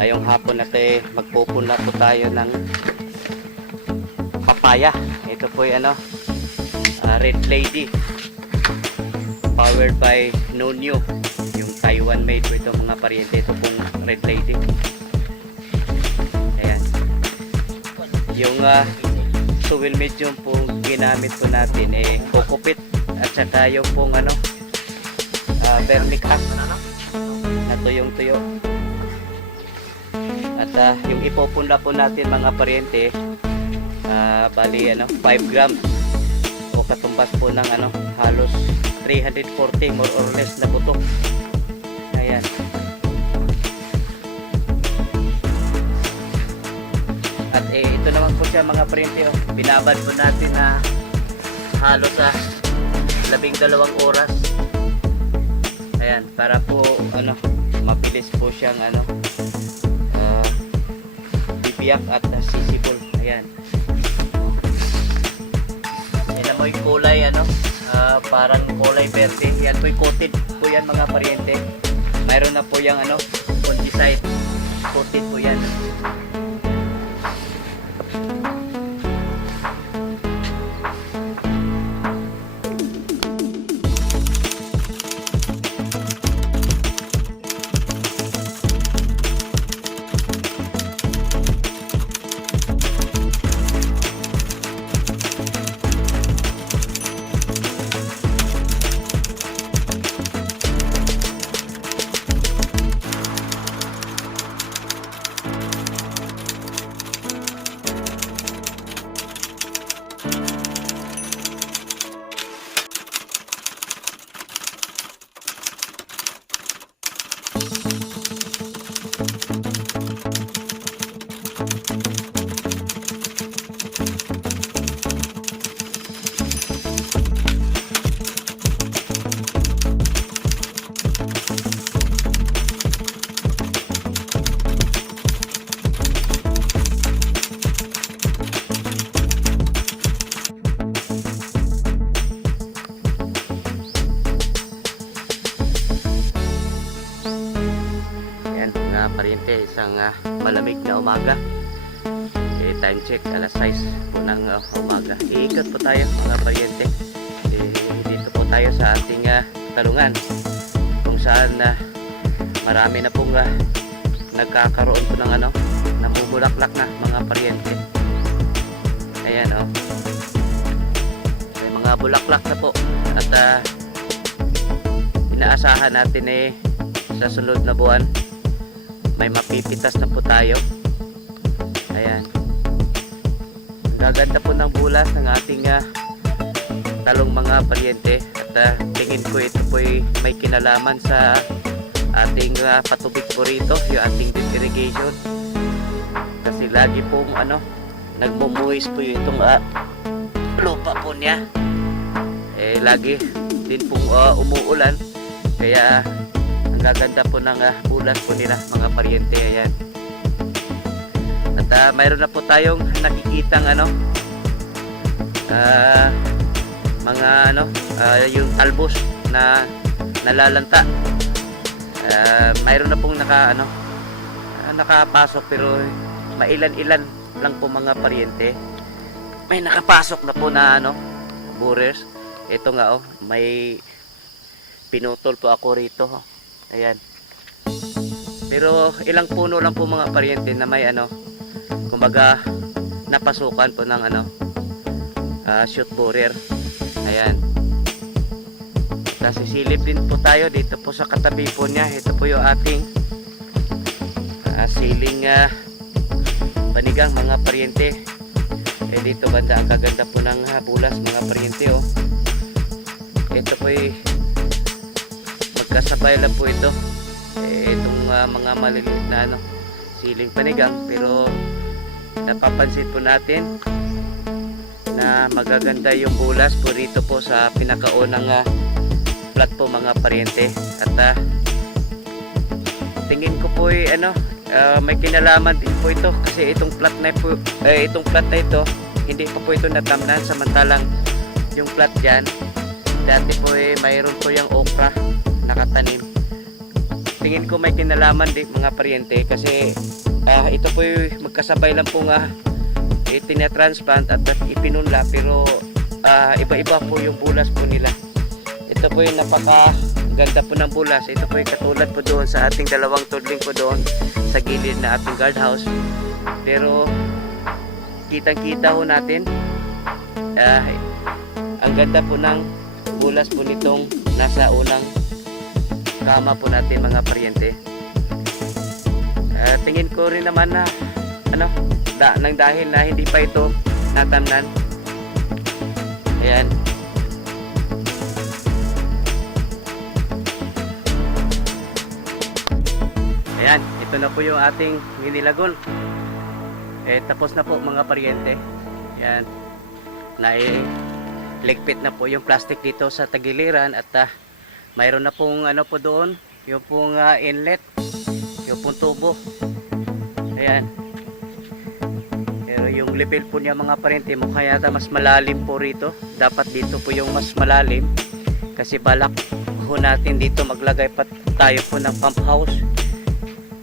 Ngayong hapon natin magpupunla po tayo ng papaya. Ito po ay Red Lady, powered by Nonyo, yung Taiwan made po ito mga pariente. Ito pong Red Lady. Ayan, yung soil medium po ginamit po natin kokopit at saka yung pong vermicac na tuyong-tuyo. At yung ipopunla po natin mga pariente, bali 5 grams o katumbas po ng halos 340 more or less na buto. Ayan. At ito naman po siya mga pariente, binabad po natin na halos 12 oras. Ayan, para po mabilis po siyang bibiyak at sisibol. Ayan. Yan mo yung kulay parang kulay verde. Yan po yung coated po yan mga pariente. Mayroon na po yung fungicide. Coated po yan. Pariente, isang malamig na umaga. Time check alas 6 po ng umaga. Iikot po tayo mga pariente. Dito po tayo sa ating talungan kung saan marami na pong nagkakaroon po ng namumulaklak na mga pariente. Ayan may mga bulaklak na po at inaasahan natin sa sunod na buwan may mapipitas na po tayo. Ayan. Ang gaganda po ng bulas ng ating talong mga pariente. At tingin ko ito po may kinalaman sa ating patubig po rito, yung ating drip irrigation. Kasi lagi pong nagmumuwis po itong lupa po niya. Lagi din pong umuulan. Kaya gaganda po ng bulas po nila mga pariente. Ayan. At mayroon na po tayong nakikitang mga yung talbos na nalalanta. Mayroon na pong nakapasok pero mailan-ilan lang po mga pariente. May nakapasok na po na burers. Ito nga may pinutol po ako rito. Ayan. Pero ilang puno lang po mga pariente na may kumbaga napasukan po ng shoot borer. Ayan. Tapos sisilip din po tayo dito po sa katabi po niya. Ito po yung ating siling panigang mga pariente. Dito banda ang gaganda po ng bulas mga pariente. Ito po magkasabay lang po ito. Itong mga maliliit na siling panigang, pero napapansin po natin na magaganda yung bulas po rito po sa pinakaunang plat po mga pariente. At tingin ko po may kinalaman din po ito kasi itong plat na ito hindi pa po ito natamnan, samantalang yung plat dyan dati po mayroon po yung okra nakatanim. tingin ko may kinalaman din mga paryente kasi ito po yung magkasabay lang po nga itinatransplant at ipinunla, pero iba-iba po yung bulas po nila. Ito po yung napaka ganda po ng bulas. Ito po yung katulad po doon sa ating dalawang tudling po doon sa gilid na ating guardhouse, pero kitang kita ho natin ang ganda po ng bulas po nitong nasa unang kama po natin mga paryente. Tingin ko rin naman na nang dahil na hindi pa ito natamnan. Ayan. Ayan, ito na po yung ating mini lagoon. Tapos na po mga paryente. Ayan. Ligpit na po yung plastic dito sa tagiliran at mayroon na pong po doon, yung pong inlet, yung pong tubo. Ayan. Pero yung level po niya mga paryente, mukha yata mas malalim po rito. Dapat dito po yung mas malalim kasi balak ho natin dito maglagay pa tayo po ng pump house.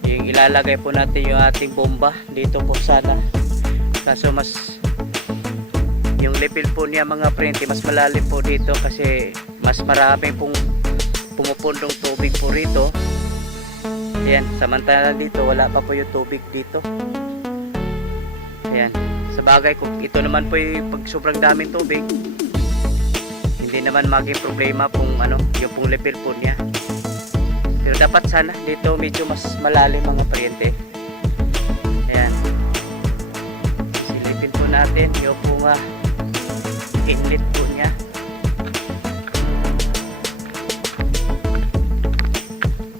Yung ilalagay po natin yung ating bomba dito po sana, kaso mas yung level po niya mga paryente mas malalim po dito kasi mas marami pong pumupundong tubig po rito. Ayan, samantala dito wala pa po yung tubig dito. Ayan, sa bagay kung ito naman po yung pag sobrang daming tubig, hindi naman maging problema pong yung pong level po niya. Pero dapat sana dito medyo mas malalim mga paryente. Ayan, silipin po natin yung pong inlet po niya.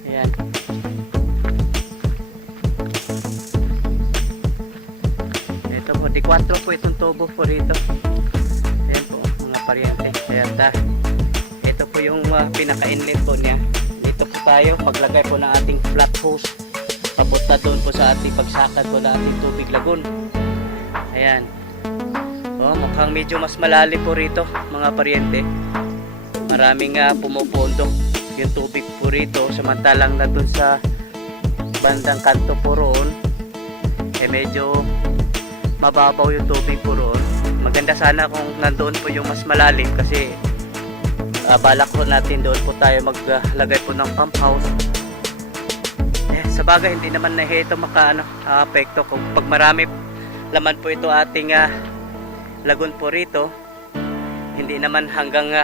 Ayan. Ito po, di 4 po itong tubo po rito. Ayan po mga paryente. Ayan ito po yung pinaka-inlet po niya. Dito po tayo maglagay po ng ating flat hose papunta doon po sa ating pagsakan po ng ating tubig lagoon. Ayan. Mukhang medyo mas malalim po rito mga paryente. Maraming pumupundong yung tubig po rito, samantalang na dun sa bandang kanto po roon medyo mababaw yung tubig po roon. Maganda sana kung nandoon po yung mas malalim kasi balak po natin doon po tayo maglagay po ng pump house. Sa bagay hindi naman na ito maka-apekto kung pag marami laman po ito ating lagoon po rito, hindi naman hanggang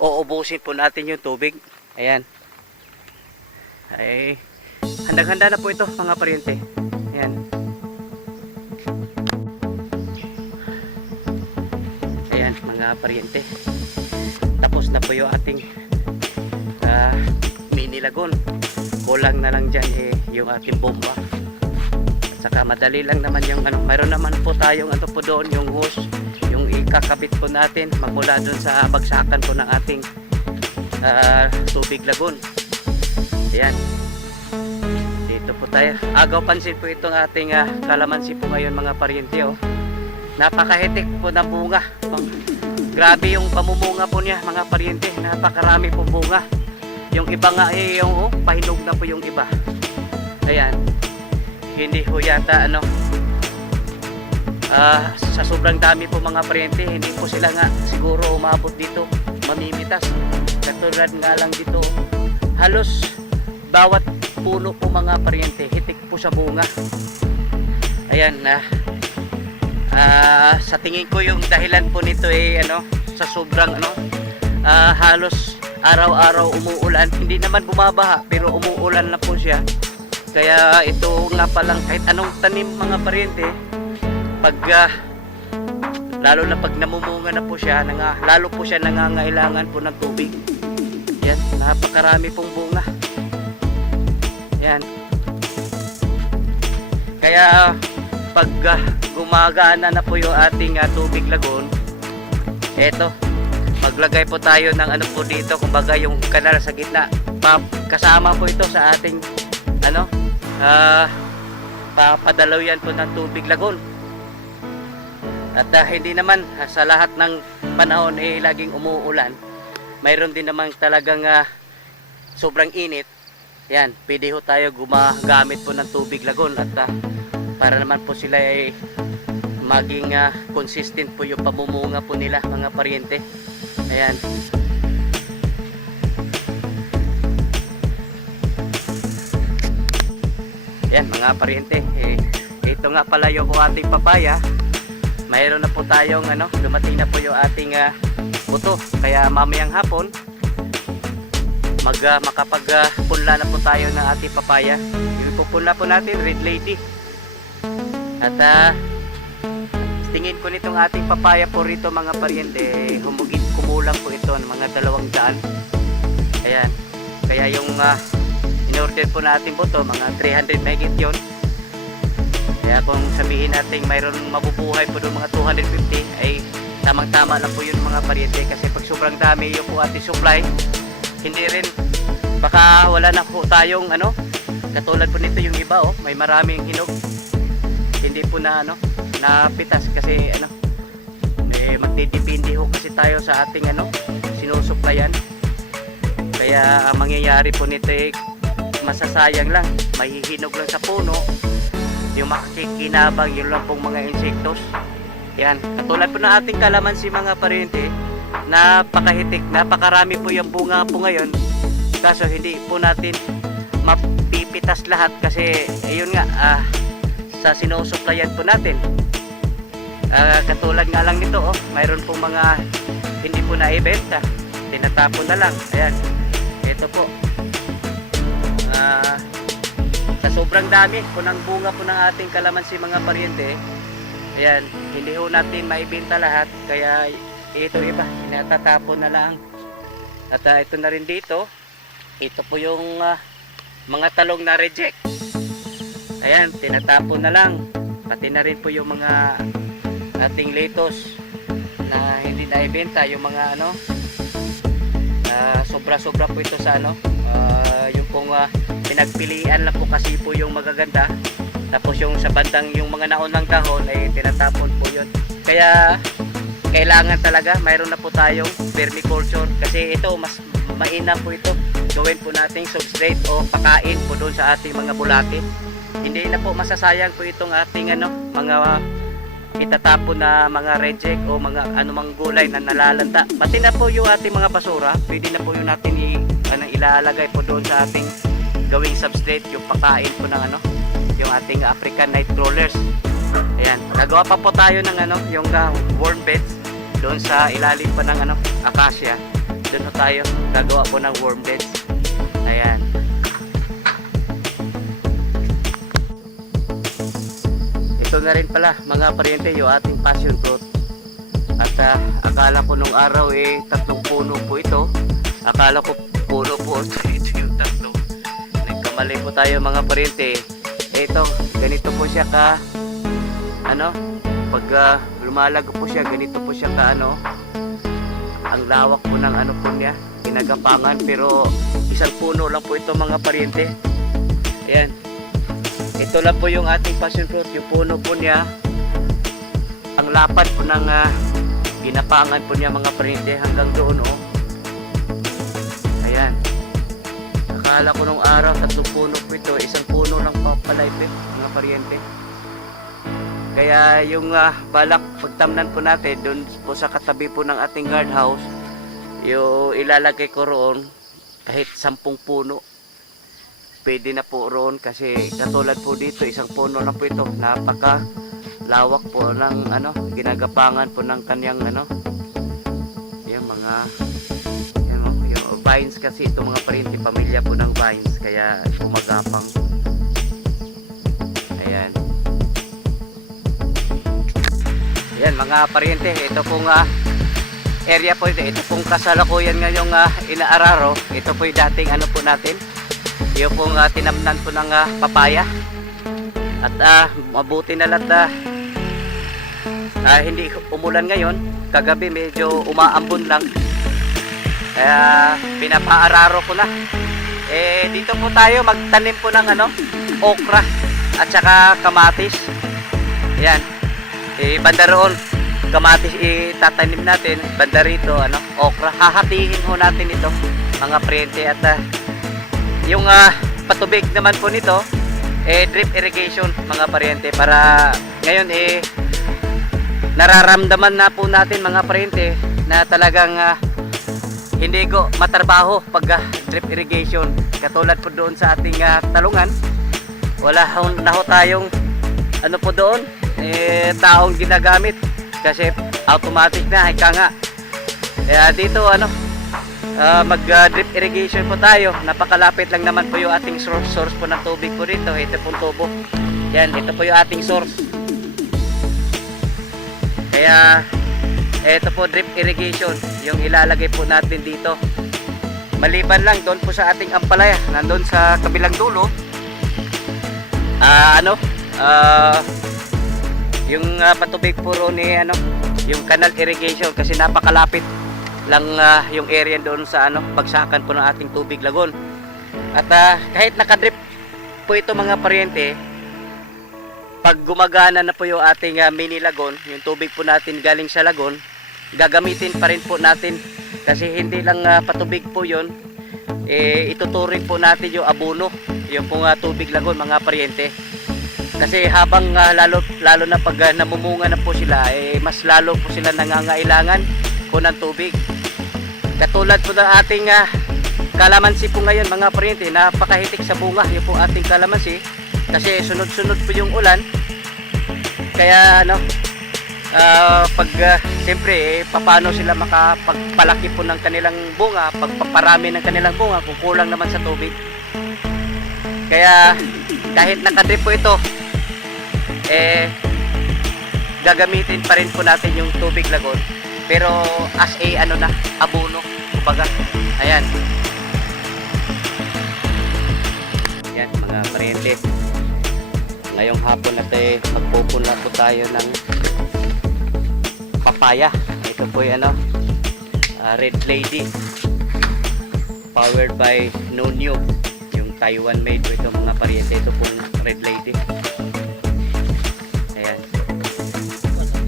uubusin po natin yung tubig. Ayan, ay handang-handa na po ito mga paryente. Ayan. Ayan mga paryente, tapos na po yung ating mini lagoon. Kulang na lang dyan yung ating bomba. Saka madali lang naman yung mayroon naman po tayong po doon, yung hose, yung ikakabit po natin magmula doon sa bagsakan po ng ating tubig lagoon. Ayan. Dito po tayo. Agaw pansin po itong ating kalamansi po ngayon mga paryente. Napakahitik po na bunga. Grabe yung pamumunga po niya mga paryente. Napakarami po bunga. Yung iba nga yung pahinog na po yung iba. Ayan. Hindi ho yata sa sobrang dami po mga paryente, hindi po sila nga siguro umabot dito mamimitas. Katulad nga lang dito, halos bawat puno po mga paryente hitik po sa bunga. Ayan sa tingin ko yung dahilan po nito sa sobrang halos araw-araw umuulan. Hindi naman bumabaha pero umuulan na po siya. Kaya ito nga palang kahit anong tanim mga paryente, pag lalo na pag namumunga na po siya, lalo po siya nangangailangan po ng tubig. Yan, napakarami pong bunga. Yan. Kaya pag gumagana na po yung ating tubig lagoon, eto, maglagay po tayo ng po dito, kumbaga yung kanal sa gitna. Kasama po ito sa ating papadalaw yan po ng tubig lagoon. At hindi naman sa lahat ng panahon laging umuulan. Mayroon din naman talagang sobrang init. yan, pwede ho tayo gumagamit po ng tubig lagon at para naman po sila ay maging consistent po yung pamumunga po nila mga paryente. Ayan. Ayan mga paryente, ito nga pala yung ating papaya. Mayroon na po tayong dumating na po yung ating buto. Kaya mamayang hapon makapagpunla na po tayo ng ating papaya. Yung pupunla po natin, Red Lady. At tingin ko nitong ating papaya po rito mga paryente, kumulang po ito ng mga 200. Ayan. Kaya yung in-order po natin po to, mga 300 megit yun. Kaya kung sabihin natin mayroon mabubuhay po doon mga 250, ay tamang-tama lang po yun mga paryente. Kasi pag sobrang dami yung po ating supply, hindi rin, baka wala na po tayong katulad po nito yung iba may maraming hinog. Hindi po na napitas kasi magdidepende ho kasi tayo sa ating sinusuplayan. Kaya ang mangyayari po nito masasayang lang, mahihinog lang sa puno, yung makikinabang yun lang pong mga insektos. Yan, katulad po ng ating kalamansi mga paryente, napakahitik, napakarami po yung bunga po ngayon, kaso hindi po natin mapipitas lahat kasi ayun nga sa sinusuplayan po natin. Katulad nga lang nito mayroon pong mga hindi po naibenta, tinatapon na lang. Ayan, ito po sa sobrang dami po ng bunga po ng ating kalamansi mga paryente, ayan, hindi ho natin maibenta lahat, kaya ito iba inatatapon na lang. At ito na rin dito, ito po yung mga talong na reject, ayan, tinatapon na lang. Pati na rin po yung mga ating lettuce na hindi naibenta, yung mga sobra-sobra po ito sa yung pong pinagpilian lang po kasi po yung magaganda, tapos yung sa bandang yung mga naunang dahon ay tinatapon po yun. Kaya kailangan talaga mayroon na po tayong vermiculture kasi ito mas mainam po ito, gawin po nating substrate o pakain po doon sa ating mga bulate. Hindi na po masasayang po itong ating mga itatapon na mga reject o mga anumang gulay na nalalanta. Pati na po yung ating mga basura, pwede na po yung natin ilalagay po doon sa ating gawing substrate, yung pakain po ng yung ating African night crawlers. Ayan, nagawa pa po tayo ng yung worm beds doon sa ilalim pa ng acacia. Doon po tayo gagawa po ng worm beds. Ayan. Ito na rin pala mga paryente yung ating passion fruit. At akala ko nung araw 3 puno po ito. Akala ko puno po ito yung 3. Nagkamali po tayo mga paryente. Ito, ganito po siya ka pag lumalago po siya, ganito po siya ka ang lawak po ng po niya, ginagapangan, pero isang puno lang po ito mga paryente. Ayan. Ito lang po yung ating passion fruit, yung puno po niya, ang lapad po ng ginapangan po niya mga paryente hanggang doon Ayan. Akala ko nung araw 3 puno po ito, isang puno lang papalaipit mga paryente. Kaya yung balak pagtamnan po natin doon po sa katabi po ng ating guardhouse, yung ilalagay ko roon kahit 10 puno. Pwede na po roon kasi katulad po dito, isang puno lang po ito. Napaka lawak po ng ginagapangan po ng kanyang yung mga yung vines kasi ito mga paryente, pamilya po ng vines, kaya gumagapang. Ayan. Ayan mga paryente, ito pong area po ito. Ito pong kasalukuyan ngayong inaararo. Ito po yung dating po natin, yung pong tinamnan po ng papaya. At mabuti na lahat hindi umulan ngayon. Kagabi medyo umaambon lang, kaya pinapaararo ko na. Dito po tayo magtanim po ng okra at saka kamatis. Ayan, banda roon kamatis itatanim natin, banda rito okra. Hahatiin ho natin ito mga paryente. At yung patubig naman po nito, drip irrigation mga paryente, para ngayon nararamdaman na po natin mga paryente na talagang hindi ko matrabaho pag drip irrigation. Katulad po doon sa ating talungan, wala na ho tayong ano po doon, taong ginagamit kasi automatic na, ika nga. Kaya dito mag drip irrigation po tayo. Napakalapit lang naman po yung ating source po ng tubig po dito. Ito pong tubo. Yan, ito po yung ating source. Kaya ito po drip irrigation yung ilalagay po natin dito. Maliban lang doon po sa ating ampalaya, nandun sa kabilang dulo, yung patubig po ron yung canal irrigation, kasi napakalapit lang yung area doon sa bagsakan po ng ating tubig lagon. At kahit nakadrip po ito mga paryente, pag gumagana na po yung ating mini lagon, yung tubig po natin galing sa lagon, gagamitin pa rin po natin, kasi hindi lang patubig po yun, ituturing po natin yung abono, yung pong tubig lagon mga paryente. Kasi habang lalo na pag namumunga na po sila, mas lalo po sila nangangailangan po ng tubig. Katulad po ng ating kalamansi po ngayon mga paryente, napakahitik sa bunga yung po ating kalamansi, kasi sunod-sunod po yung ulan. Kaya pag siyempre paano sila makapagpalaki po ng kanilang bunga, pagpaparami ng kanilang bunga kung kulang naman sa tubig. Kaya kahit nakadrip po ito, gagamitin pa rin po natin yung tubig lagon, pero as a abono kumbaga. Ayan mga paryente, ngayong hapon natin magpupula po tayo ng papaya. Ito po yung Red Lady, powered by Nonyo, yung Taiwan made po ito mga paryente. Ito pong Red Lady. Ayan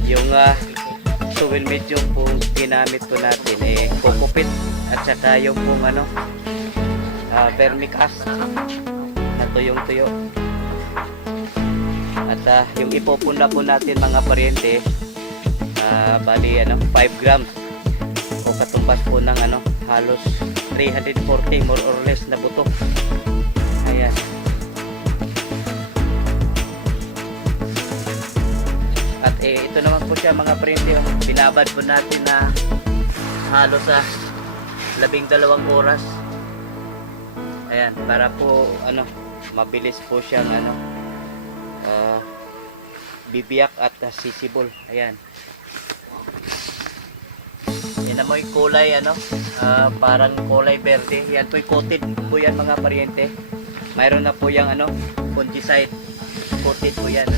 yung soil medium po ginamit po natin, kokopit at saka yung pong vermicast na tuyong tuyo. At yung ipopunda po natin mga paryente, bali 5 grams o katumbas po ng halos 340 more or less na buto. Ayan. At ito naman po siya mga paryente, binabad po natin na halos 12 oras. Ayan, para po mabilis po siyang bibiyak at sisibol. Ayan. Yan mo yung kulay parang kulay berde. Yan po yung coated po yan mga paryente. Mayroon na po yung fungicide, coated po yan.